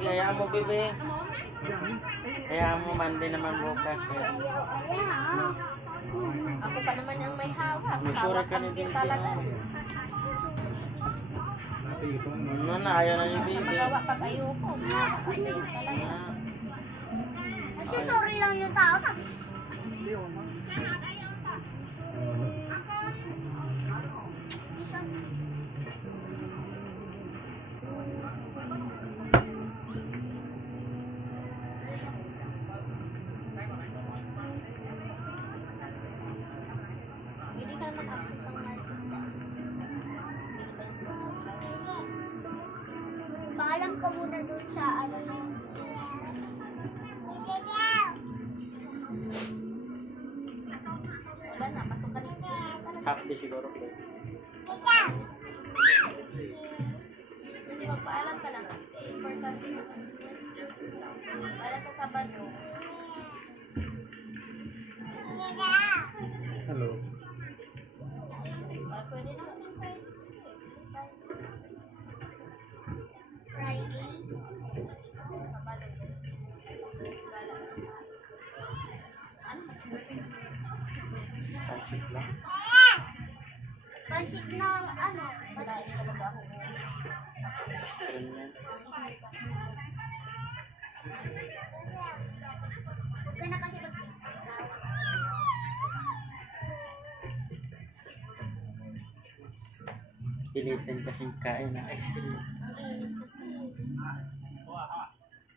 Kaya mo, bebe. Kaya mo, Monday naman bukas. Ako pa naman ang may hawak. Masura ka ni bebe. Ano na, ayaw na ni bebe. Magawa pag ayoko. Talaga. Nagsusorry lang yung tao. Hindi ka mag-accept ng artista. Paalam ka muna doon sa ano na yun. Wala na, pasok ka na sa Half day siguro. Hindi magpaalam ka lang kasi importante na. Para sa Sabado. Hello. Pwede naman yung Friday. Friday. Sabado. Ano? Pansit lang. Pansit ng ano? Wala Pansit. talaga ako. Ganun yan. Huwag ka na kasi mag-tiktok. Pilitin kasing kain ng ice cream. Ang init kasi.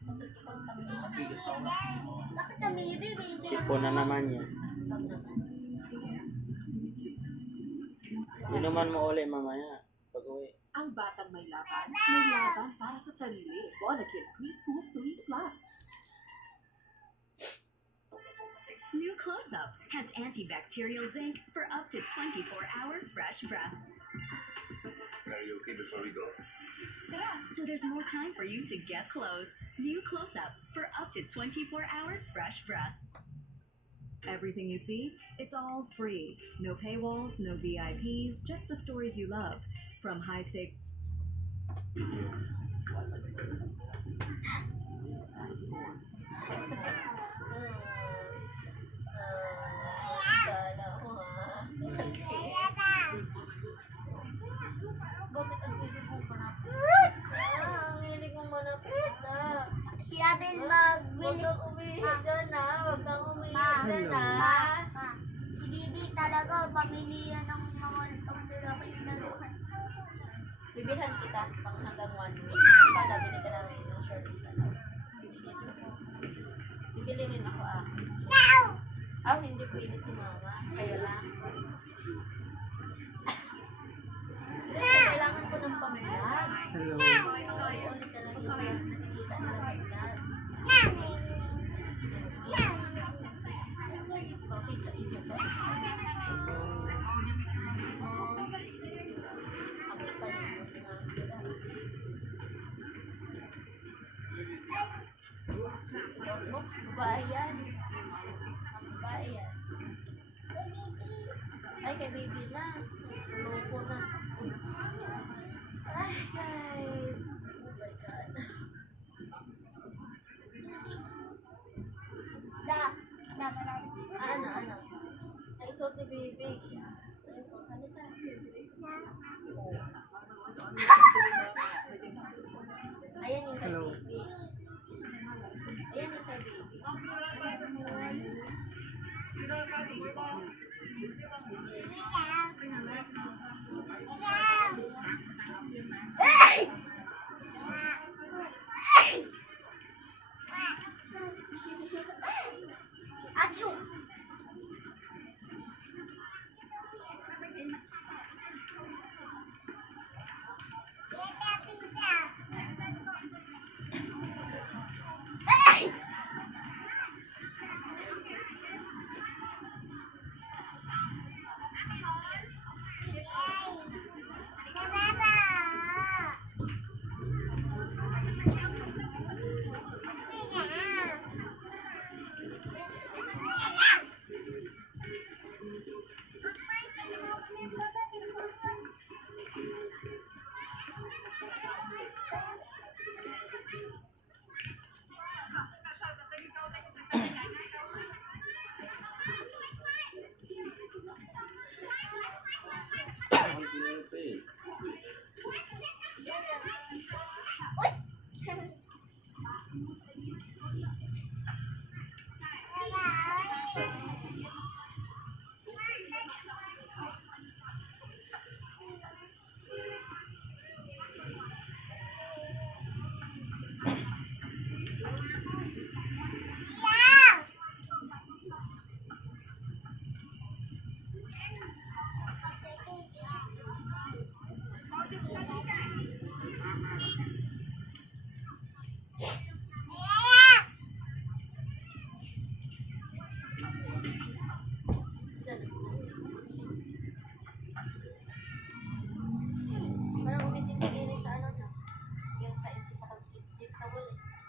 Sakit ikong tabi. Bakit kami ibibigay? Hindi Sipo na naman yan. Wag naman. Inuman mo uli mamaya. Pag uwi. Ang batang may laban para sa sarili. Bonakid Preschool 3 Plus. New Close-Up has antibacterial zinc for up to 24-hour fresh breath. Are you okay before we go? So there's more time for you to get close. New Close-Up for up to 24-hour fresh breath. Everything you see, it's all free. No paywalls, no VIPs, just the stories you love. From high-stake Kala ko ha. Sakit. Bakit ang hilig mong manakit? Ang hilig mong manakit ah. Si Abel Huwag magbili. kang umihi dyan ha. Huwag kang umihi Ma. dyan ha. Ma, si Bibi talaga, pamilya ng mga lalaking laruhan. Bibilhan kita pang hanggang 1 week. Para bili ka namin ng shorts na lang. Bibili rin ako ah. Hindi pwede si mama. Kayo lang. Kailangan ko ng pamilya. Hello. Ulit talaga yung nakikita na lang sa vlog. Okay, sa inyo ba? Ako pa rin sa mga mo, babae yan. Ang babae yan. Ay, kay baby na. Loko na. Ay, guys. Oh my God. Ano? Ay, so the baby. Ano ka? Ayan yung kay baby. Ayan yung kay baby. Achoo!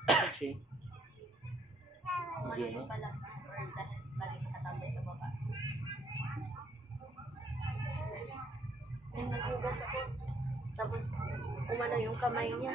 Kasi, Umano pa lang or dahil lagi nakatambay sa baba. Nung naghugas ako, tapos umano yung kamay niya.